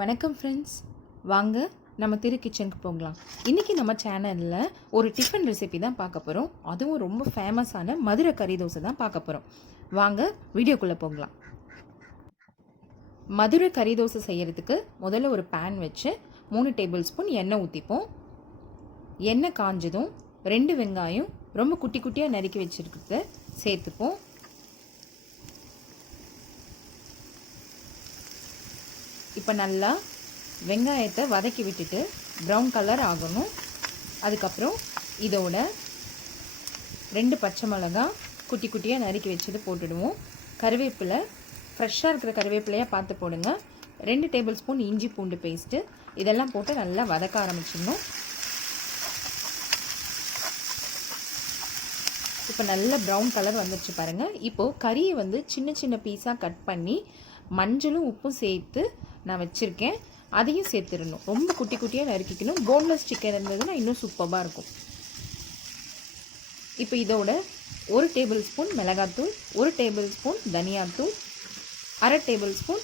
வணக்கம் ஃப்ரெண்ட்ஸ், வாங்க நம்ம திரு கிச்சனுக்கு போகலாம். இன்றைக்கி நம்ம சேனலில் ஒரு டிஃபன் ரெசிபி தான் பார்க்க போகிறோம். அதுவும் ரொம்ப ஃபேமஸான மதுரை கறி தோசை தான் பார்க்க போகிறோம். வாங்க வீடியோக்குள்ளே போகலாம். மதுரை கறி தோசை செய்கிறதுக்கு முதல்ல ஒரு பேன் வச்சு 3 டேபிள் ஸ்பூன் எண்ணெய் ஊற்றிப்போம். எண்ணெய் காஞ்சதும் 2 வெங்காயம் ரொம்ப குட்டி குட்டியாக நறுக்கி வச்சுருக்கிறத சேர்த்துப்போம். இப்போ நல்லா வெங்காயத்தை வதக்கி விட்டுட்டு ப்ரௌன் கலர் ஆகணும். அதுக்கப்புறம் இதோட 2 பச்சை மிளகாய் குட்டி குட்டியாக நறுக்கி வச்சது போட்டுடுவோம். கருவேப்பிலை ஃப்ரெஷ்ஷாக இருக்கிற கருவேப்பிலையாக பார்த்து போடுங்க. 2 டேபிள் ஸ்பூன் இஞ்சி பூண்டு பேஸ்ட்டு இதெல்லாம் போட்டு நல்லா வதக்க ஆரம்பிச்சிடணும். இப்போ நல்ல ப்ரௌன் கலர் வந்துடுச்சு பாருங்கள். இப்போது கறியை சின்ன சின்ன பீஸாக கட் பண்ணி மஞ்சளும் உப்பும் சேர்த்து நான் வச்சுருக்கேன். அதையும் சேர்த்துடணும். ரொம்ப குட்டி குட்டியாக நறுக்கிக்கணும். போன்லெஸ் சிக்கன் இருந்ததுன்னா இன்னும் சூப்பராக இருக்கும். இப்போ இதோட 1 டேபிள் ஸ்பூன் மிளகாத்தூள், 1 டேபிள் ஸ்பூன் தனியாத்தூள், 1/2 டேபிள் ஸ்பூன்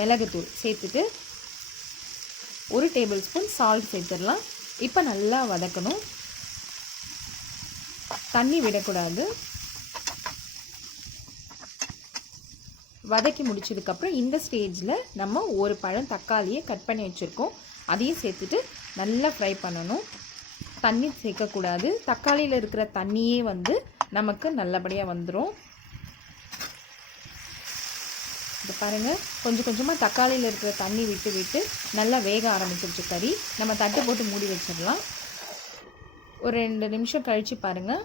மிளகுத்தூள் சேர்த்துட்டு 1 டேபிள் ஸ்பூன் சால்ட் சேர்த்துடலாம். இப்போ நல்லா வதக்கணும். தண்ணி விடக்கூடாது. வதக்கி முடிச்சதுக்கப்புறம் இந்த ஸ்டேஜில் நம்ம ஒரு பழம் தக்காளியை கட் பண்ணி வச்சுருக்கோம். அதையும் சேர்த்துட்டு நல்லா ஃப்ரை பண்ணணும். தண்ணி சேர்க்கக்கூடாது. தக்காளியில் இருக்கிற தண்ணியே நமக்கு நல்லபடியாக வந்துடும். இது பாருங்கள், கொஞ்சம் கொஞ்சமாக தக்காளியில் இருக்கிற தண்ணி விட்டு விட்டு நல்லா வேக ஆரம்பிச்சிருச்சு கறி. நம்ம தட்டு போட்டு மூடி வச்சிடலாம். ஒரு 2 நிமிஷம் கழித்து பாருங்கள்,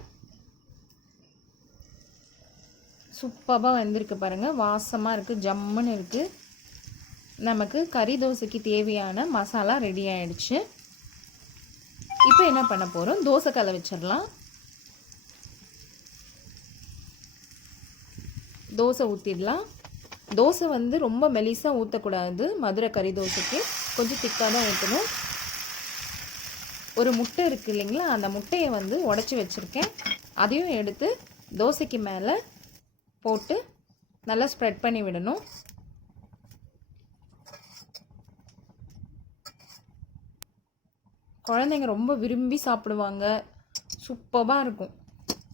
சூப்பராக வெந்திருக்கு பாருங்கள். வாசமாக இருக்குது, ஜம்முன்னு இருக்குது. நமக்கு கறி தோசைக்கு தேவையான மசாலா ரெடி ஆகிடுச்சு. இப்போ என்ன பண்ண போகிறோம், தோசைக்கல்லை வச்சிடலாம். தோசை ஊற்றிடலாம். தோசை ரொம்ப மெலிசாக ஊற்றக்கூடாது. மதுரை கறி தோசைக்கு கொஞ்சம் திக்காக தான் ஊற்றணும். ஒரு முட்டை இருக்குது இல்லைங்களா, அந்த முட்டையை உடச்சி வச்சுருக்கேன். அதையும் எடுத்து தோசைக்கு மேலே போட்டு நல்லா ஸ்ப்ரெட் பண்ணி விடணும். குழந்தைங்க ரொம்ப விரும்பி சாப்பிடுவாங்க. சூப்பராக இருக்கும்.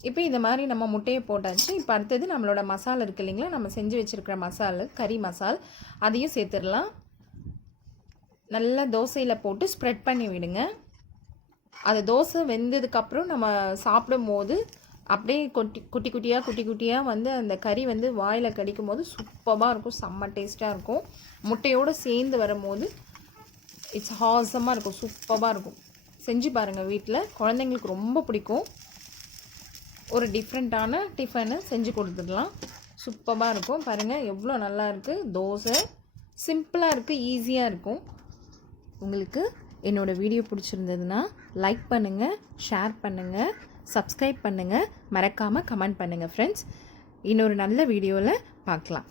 இப்போ இந்த மாதிரி நம்ம முட்டையை போட்டாச்சு. இப்போ அடுத்தது நம்மளோட மசாலா இருக்குது இல்லைங்களா, நம்ம செஞ்சு வச்சுருக்கிற மசாலா கறி மசால் அதையும் சேர்த்துடலாம். நல்லா தோசையில் போட்டு ஸ்ப்ரெட் பண்ணி விடுங்க. அது தோசை வெந்ததுக்கப்புறம் நம்ம சாப்பிடும் போது அப்படியே குட்டி குட்டியாக அந்த கறி வாயில் கடிக்கும் போது சூப்பராக இருக்கும். செம்ம டேஸ்ட்டாக இருக்கும். முட்டையோடு சேர்ந்து வரும்போது இட்ஸ் ஹாசமாக இருக்கும். சூப்பராக இருக்கும். செஞ்சு பாருங்கள் வீட்டில். குழந்தைங்களுக்கு ரொம்ப பிடிக்கும். ஒரு டிஃப்ரெண்ட்டான டிஃபனை செஞ்சு கொடுத்துடலாம். சூப்பராக இருக்கும். பாருங்கள் எவ்வளோ நல்லா இருக்குது. தோசை சிம்பிளாக இருக்குது, ஈஸியாக இருக்கும். உங்களுக்கு என்னோடய வீடியோ பிடிச்சிருந்ததுன்னா லைக் பண்ணுங்கள், ஷேர் பண்ணுங்கள், சப்ஸ்கிரைப் பண்ணுங்கள், மறக்காமல் கமெண்ட் பண்ணுங்கள் ஃப்ரெண்ட்ஸ். இன்னொரு நல்ல வீடியோவில் பார்க்கலாம்.